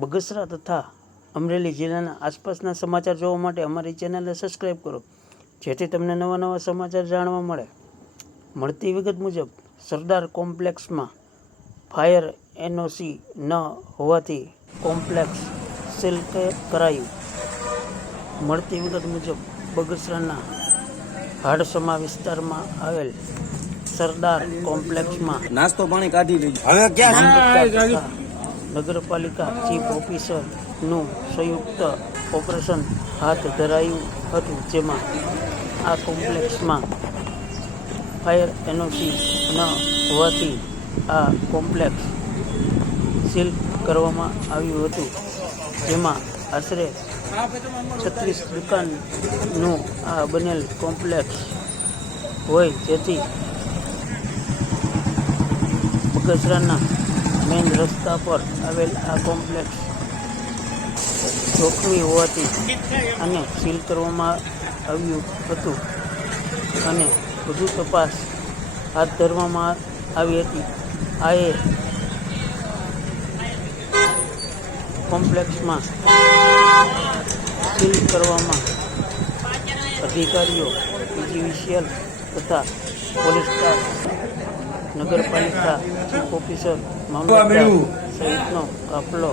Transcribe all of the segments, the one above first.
બગસરા તથા અમરેલી જિલ્લાના આસપાસના સમાચાર જોવા માટે અમારી ચેનલને સબસ્ક્રાઈબ કરો, જેથી તમને નવા નવા સમાચાર જાણવા મળે. મળતી વિગત મુજબ સરદાર કોમ્પ્લેક્સમાં ફાયર એનઓસી ન હોવાથી કોમ્પ્લેક્સ સીલ કરાયું. મળતી વિગત મુજબ બગસરાના હાડસમા વિસ્તારમાં આવેલ સરદાર કોમ્પ્લેક્સમાં નાસ્તો પાણી કાઢી લીધું. હવે ક્યાં નગરપાલિકા ચીફ ઓફિસરનું સંયુક્ત ઓપરેશન હાથ ધરાયું હતું, જેમાં આ કોમ્પ્લેક્સમાં ફાયર એનઓસી ન હોવાથી આ કોમ્પ્લેક્સ સીલ કરવામાં આવ્યું હતું, જેમાં આશરે 36 દુકાનનું આ બનેલ કોમ્પ્લેક્સ હોય, જેથી બગસરાના મેઇન રસ્તા પર આવેલ આ કોમ્પ્લેક્સ જોખમી હોવાથી આને સીલ કરવામાં આવ્યું હતું અને વધુ તપાસ હાથ ધરવામાં આવી હતી. આ કોમ્પ્લેક્સમાં સીલ કરવામાં અધિકારીઓ, પીજીવીસીએલ તથા પોલીસ સ્ટાફ, નગરપાલિકા ચીફ ઓફિસર, મામલતદાર સહિતનો કાફલો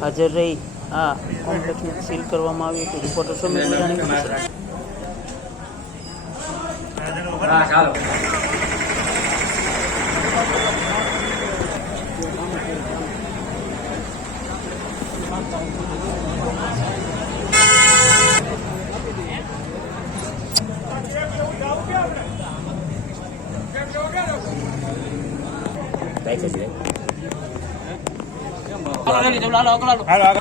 હાજર રહી આ કોમ્પ્લેક્સને સીલ કરવામાં આવ્યું હતું. રિપોર્ટર સમીર મરાણી. હાલો